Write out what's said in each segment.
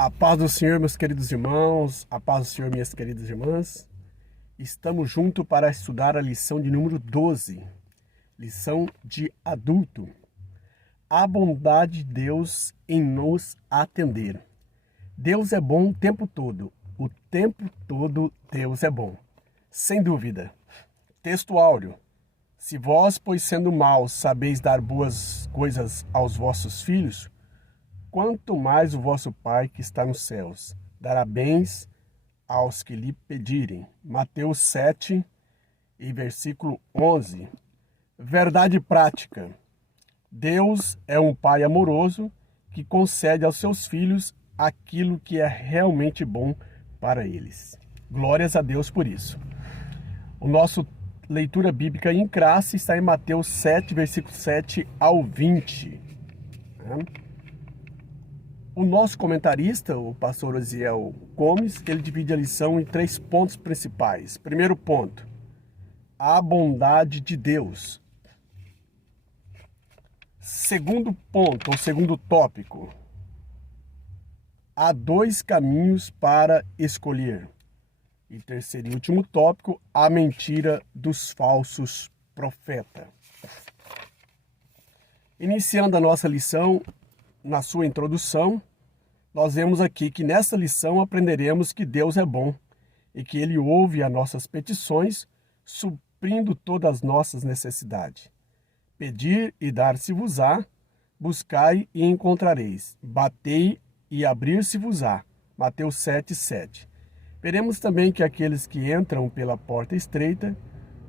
A paz do Senhor, meus queridos irmãos, a paz do Senhor, minhas queridas irmãs. Estamos juntos para estudar a lição de número 12, lição de adulto. A bondade de Deus em nos atender. Deus é bom o tempo todo Deus é bom. Sem dúvida. Texto áureo. Se vós, pois sendo maus, sabeis dar boas coisas aos vossos filhos, quanto mais o vosso Pai que está nos céus dará bens aos que lhe pedirem. Mateus 7 e versículo 11. Verdade prática. Deus é um Pai amoroso que concede aos seus filhos aquilo que é realmente bom para eles. Glórias a Deus por isso. O nosso leitura bíblica em classe está em Mateus 7, versículo 7 ao 20. O nosso comentarista, o pastor Osiel Gomes, ele divide a lição em 3 pontos principais. Primeiro ponto, a bondade de Deus. Segundo ponto, ou segundo tópico, há 2 caminhos para escolher. E terceiro e último tópico, a mentira dos falsos profetas. Iniciando a nossa lição, na sua introdução, nós vemos aqui que nesta lição aprenderemos que Deus é bom e que Ele ouve as nossas petições, suprindo todas as nossas necessidades. Pedir e dar-se-vos-á, buscai e encontrareis, batei e abrir-se-vos-á. Mateus 7, 7. Veremos também que aqueles que entram pela porta estreita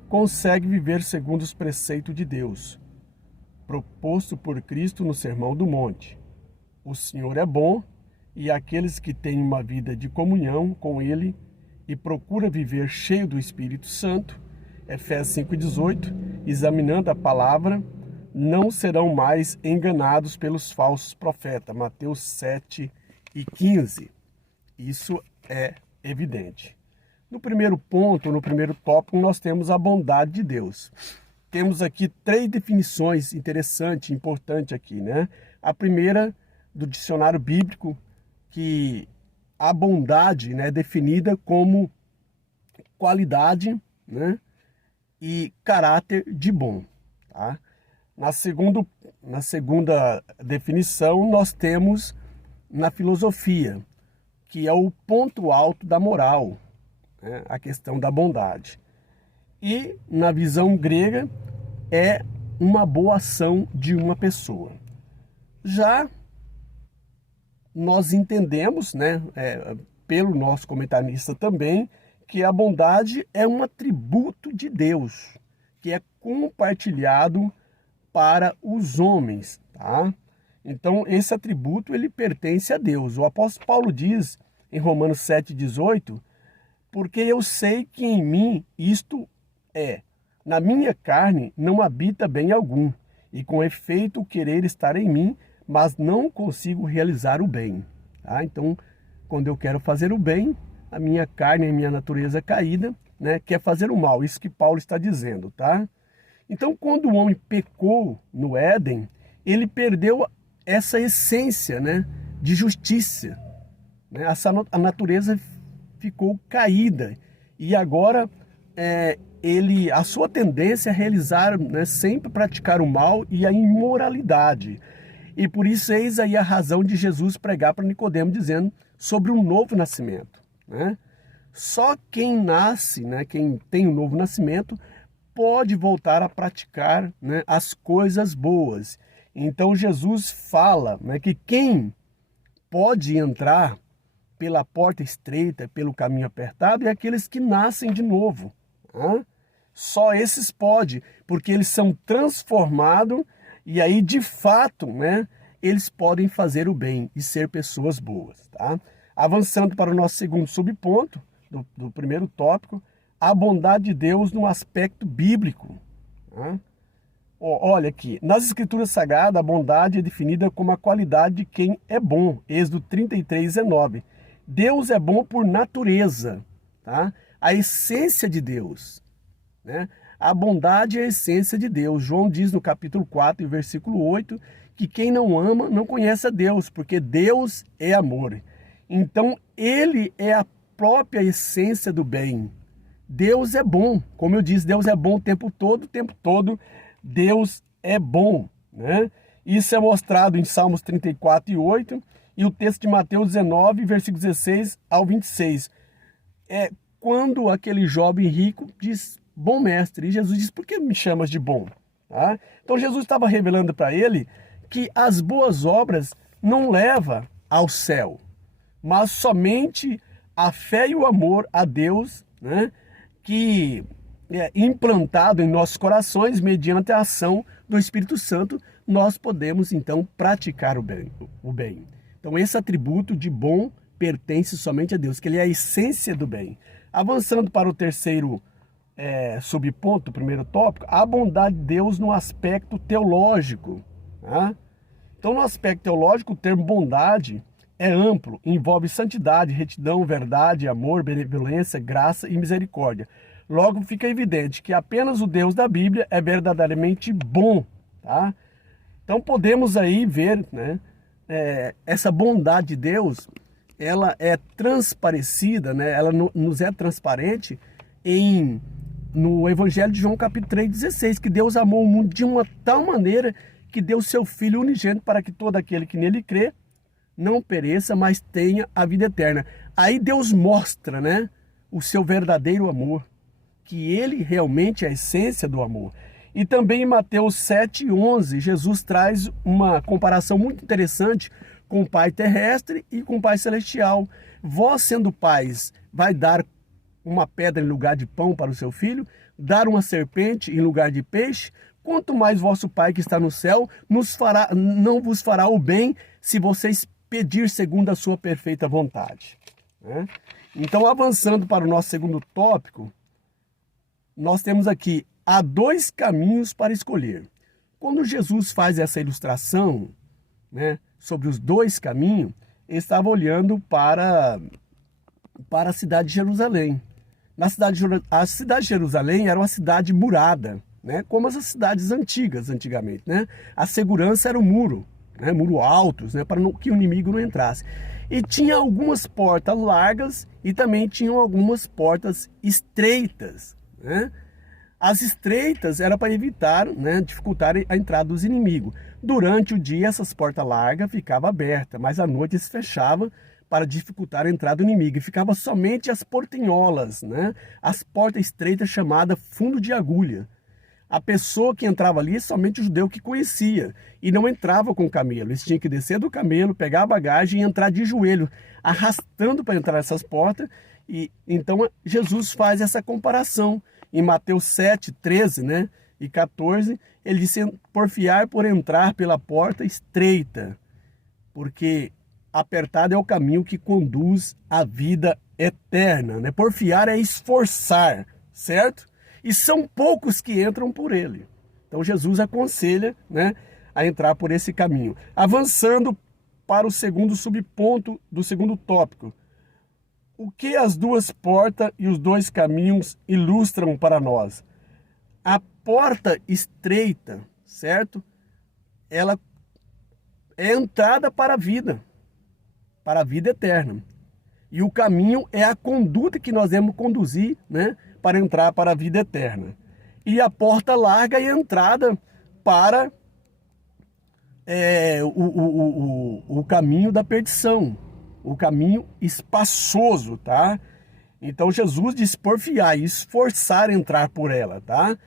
conseguem viver segundo os preceitos de Deus, proposto por Cristo no Sermão do Monte. O Senhor é bom, e aqueles que têm uma vida de comunhão com Ele e procura viver cheio do Espírito Santo, Efésios 5,18, examinando a palavra, não serão mais enganados pelos falsos profetas, Mateus 7 e 15. Isso é evidente. No primeiro ponto, no primeiro tópico, nós temos a bondade de Deus. Temos aqui 3 definições interessantes, importantes aqui, né? A primeira, do dicionário bíblico, que a bondade, né, é definida como qualidade, né, e caráter de bom. Tá? Na segunda definição, nós temos na filosofia, que é o ponto alto da moral, né, a questão da bondade. E na visão grega, é uma boa ação de uma pessoa. Já nós entendemos, né, pelo nosso comentarista também, que a bondade é um atributo de Deus, que é compartilhado para os homens, tá? Então, esse atributo, ele pertence a Deus. O apóstolo Paulo diz, em Romanos 7,18, porque eu sei que em mim isto é, na minha carne não habita bem algum, e com efeito o querer estar em mim, mas não consigo realizar o bem. Tá? Então, quando eu quero fazer o bem, a minha carne, a minha natureza caída, né, quer fazer o mal. Isso que Paulo está dizendo. Tá? Então, quando o homem pecou no Éden, ele perdeu essa essência, né, de justiça. Né? A natureza ficou caída. E agora, a sua tendência é realizar, né, sempre praticar o mal e a imoralidade. E por isso eis aí a razão de Jesus pregar para Nicodemo, dizendo sobre um novo nascimento. Né? Só quem nasce, né, quem tem um novo nascimento, pode voltar a praticar, né, as coisas boas. Então Jesus fala, né, que quem pode entrar pela porta estreita, pelo caminho apertado, é aqueles que nascem de novo. Né? Só esses podem, porque eles são transformados. E aí, de fato, né, eles podem fazer o bem e ser pessoas boas. Tá? Avançando para o nosso segundo subponto, do primeiro tópico, a bondade de Deus no aspecto bíblico. Tá? Olha aqui, nas Escrituras Sagradas, a bondade é definida como a qualidade de quem é bom. Êxodo 33:19. Deus é bom por natureza. Tá? A essência de Deus. Né? A bondade é a essência de Deus. João diz no capítulo 4, versículo 8, que quem não ama não conhece a Deus, porque Deus é amor. Então, ele é a própria essência do bem. Deus é bom. Como eu disse, Deus é bom o tempo todo Deus é bom, né? Isso é mostrado em Salmos 34:8 e o texto de Mateus 19, versículos 16 ao 26. É quando aquele jovem rico diz, bom mestre, e Jesus diz, por que me chamas de bom? Tá? Então Jesus estava revelando para ele que as boas obras não levam ao céu, mas somente a fé e o amor a Deus, né, que é implantado em nossos corações mediante a ação do Espírito Santo, nós podemos então praticar o bem. Então esse atributo de bom pertence somente a Deus, que ele é a essência do bem. Avançando para o terceiro subponto, o primeiro tópico, a bondade de Deus no aspecto teológico. Tá? Então no aspecto teológico o termo bondade é amplo, envolve santidade, retidão, verdade, amor, benevolência, graça e misericórdia. Logo fica evidente que apenas o Deus da Bíblia é verdadeiramente bom. Tá? Então podemos aí ver, né, essa bondade de Deus, ela é transparecida, né, ela nos é transparente no Evangelho de João capítulo 3:16, que Deus amou o mundo de uma tal maneira que deu seu Filho unigênito para que todo aquele que nele crê não pereça, mas tenha a vida eterna. Aí Deus mostra, né, o seu verdadeiro amor, que ele realmente é a essência do amor. E também em Mateus 7:11, Jesus traz uma comparação muito interessante com o Pai terrestre e com o Pai celestial. Vós, sendo pais, vai dar uma pedra em lugar de pão para o seu filho, dar uma serpente em lugar de peixe? Quanto mais vosso Pai que está no céu não vos fará o bem se vocês pedir segundo a sua perfeita vontade. Né? Então, avançando para o nosso segundo tópico, nós temos aqui, há dois caminhos para escolher. Quando Jesus faz essa ilustração, né, sobre os dois caminhos, ele estava olhando para a cidade de Jerusalém. A cidade de Jerusalém era uma cidade murada, né, como as cidades antigas, antigamente. Né? A segurança era o muro, né, muro altos, né, para que o inimigo não entrasse. E tinha algumas portas largas e também tinham algumas portas estreitas. Né? As estreitas era para evitar, né, dificultar a entrada dos inimigos. Durante o dia, essas portas largas ficavam abertas, mas à noite se fechava para dificultar a entrada do inimigo. E ficava somente as portinholas, né, as portas estreitas chamadas fundo de agulha. A pessoa que entrava ali, somente o judeu que conhecia, e não entrava com o camelo. Eles tinham que descer do camelo, pegar a bagagem e entrar de joelho, arrastando para entrar nessas portas. E então Jesus faz essa comparação. Em Mateus 7:13, né, e 14, ele disse, porfiar por entrar pela porta estreita, porque apertado é o caminho que conduz à vida eterna. Né? Porfiar é esforçar, certo? E são poucos que entram por ele. Então Jesus aconselha, né, a entrar por esse caminho. Avançando para o segundo subponto do segundo tópico. O que as duas portas e os dois caminhos ilustram para nós? A porta estreita, certo? Ela é a entrada para a vida eterna. E o caminho é a conduta que nós devemos conduzir, né, para entrar para a vida eterna. E a porta larga é a entrada para o caminho da perdição. O caminho espaçoso, tá? Então Jesus diz porfiar, esforçar entrar por ela, tá?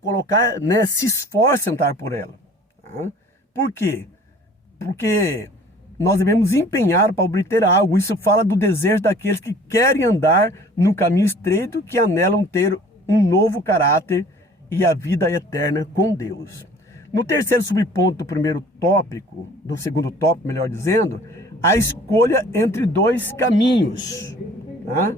Colocar, né, se esforça entrar por ela. Tá? Por quê? Porque nós devemos empenhar para obter algo. Isso fala do desejo daqueles que querem andar no caminho estreito, que anelam ter um novo caráter e a vida eterna com Deus. No terceiro subponto do primeiro tópico, do segundo tópico, melhor dizendo, a escolha entre dois caminhos. Tá?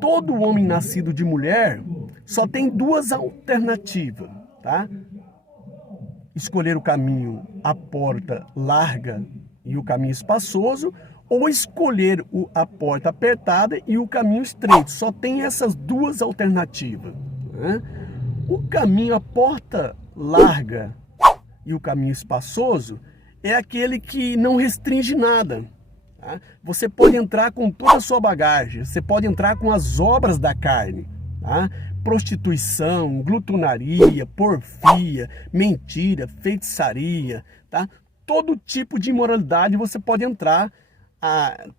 Todo homem nascido de mulher só tem duas alternativas, tá? Escolher o caminho, a porta larga e o caminho espaçoso, ou escolher a porta apertada e o caminho estreito. Só tem essas duas alternativas. Né? O caminho, a porta larga e o caminho espaçoso é aquele que não restringe nada. Tá? Você pode entrar com toda a sua bagagem, você pode entrar com as obras da carne. Tá? Prostituição, glutonaria, porfia, mentira, feitiçaria, tá? Todo tipo de imoralidade você pode entrar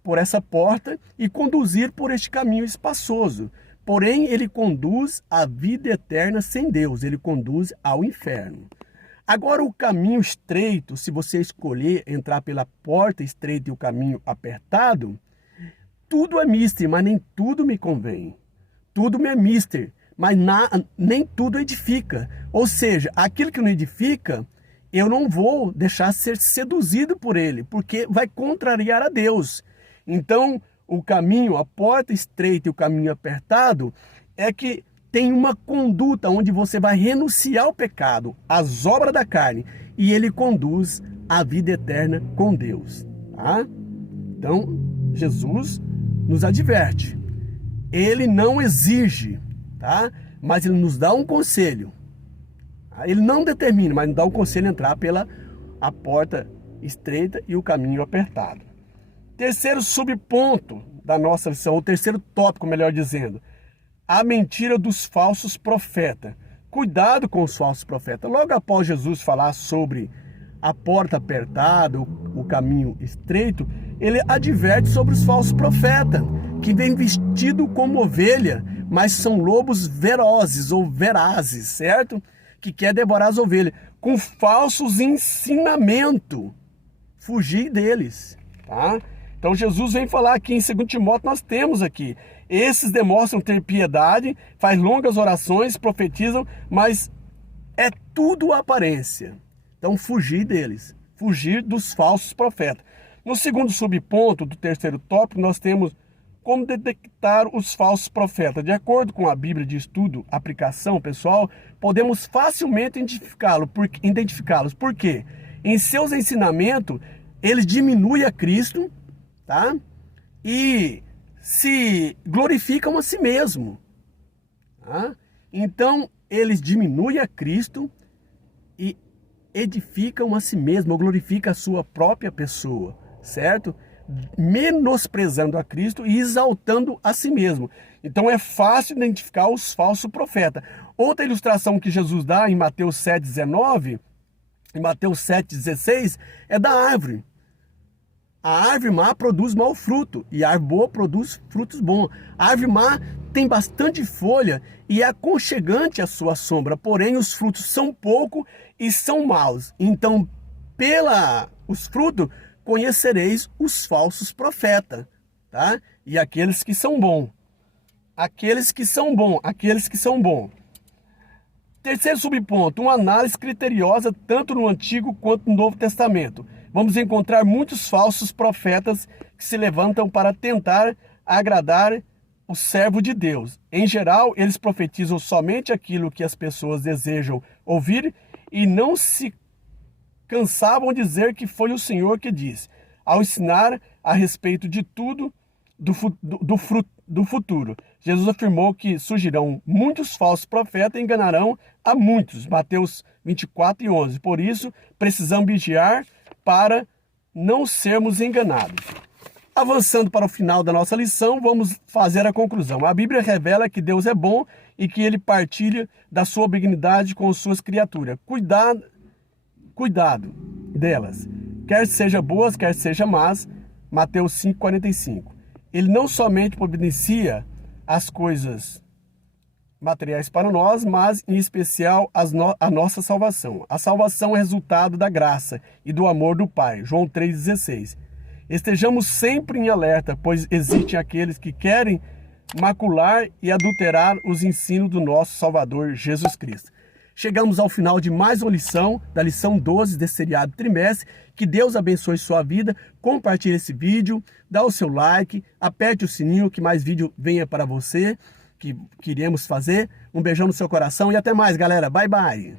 por essa porta e conduzir por este caminho espaçoso. Porém, ele conduz à vida eterna sem Deus, ele conduz ao inferno. Agora, o caminho estreito, se você escolher entrar pela porta estreita e o caminho apertado, tudo é mister, mas nem tudo me convém. Tudo me é mister, mas nem tudo edifica. Ou seja, aquilo que não edifica, eu não vou deixar ser seduzido por ele, porque vai contrariar a Deus. Então, o caminho, a porta estreita e o caminho apertado é que tem uma conduta onde você vai renunciar ao pecado, às obras da carne, e ele conduz à vida eterna com Deus. Tá? Então, Jesus nos adverte. Ele não exige, tá? Mas ele nos dá um conselho. Ele não determina, mas nos dá um conselho entrar pela a porta estreita e o caminho apertado. Terceiro subponto da nossa lição, o terceiro tópico, melhor dizendo, a mentira dos falsos profetas. Cuidado com os falsos profetas. Logo após Jesus falar sobre a porta apertada, o caminho estreito, ele adverte sobre os falsos profetas, que vêm vestidos como ovelha, mas são lobos ferozes ou verazes, certo? Que quer devorar as ovelhas, com falsos ensinamentos. Fugir deles, tá? Então Jesus vem falar aqui em 2 Timóteo, nós temos aqui. Esses demonstram ter piedade, faz longas orações, profetizam, mas é tudo aparência. Então fugir deles, fugir dos falsos profetas. No segundo subponto do terceiro tópico, nós temos como detectar os falsos profetas. De acordo com a Bíblia de Estudo, aplicação, pessoal, podemos facilmente identificá-los. Por quê? Em seus ensinamentos, eles diminuem a Cristo, tá? E se glorificam a si mesmo. Tá? Então, eles diminuem a Cristo e edificam a si mesmo, ou glorificam a sua própria pessoa, certo? Menosprezando a Cristo e exaltando a si mesmo. Então é fácil identificar os falsos profetas. Outra ilustração que Jesus dá em Mateus 7,19, em Mateus 7,16, é da árvore. A árvore má produz mau fruto e a árvore boa produz frutos bons. A árvore má tem bastante folha e é aconchegante a sua sombra, porém os frutos são pouco e são maus. Então, os frutos, conhecereis os falsos profetas, tá? E aqueles que são bons. Aqueles que são bons. Terceiro subponto, uma análise criteriosa tanto no Antigo quanto no Novo Testamento. Vamos encontrar muitos falsos profetas que se levantam para tentar agradar o servo de Deus. Em geral, eles profetizam somente aquilo que as pessoas desejam ouvir e não se cansavam de dizer que foi o Senhor que disse, ao ensinar a respeito de tudo do futuro. Jesus afirmou que surgirão muitos falsos profetas e enganarão a muitos. Mateus 24:11. Por isso, precisamos vigiar para não sermos enganados. Avançando para o final da nossa lição, vamos fazer a conclusão. A Bíblia revela que Deus é bom e que ele partilha da sua benignidade com suas criaturas. Cuidado delas, quer seja boas, quer seja más. Mateus 5:45. Ele não somente providencia as coisas materiais para nós, mas em especial a nossa salvação. A salvação é resultado da graça e do amor do Pai. João 3,16. Estejamos sempre em alerta, pois existem aqueles que querem macular e adulterar os ensinos do nosso Salvador Jesus Cristo. Chegamos ao final de mais uma lição, da lição 12 desse seriado trimestre. Que Deus abençoe sua vida. Compartilhe esse vídeo, dá o seu like, aperte o sininho que mais vídeo venha para você, que iremos fazer. Um beijão no seu coração e até mais, galera. Bye, bye.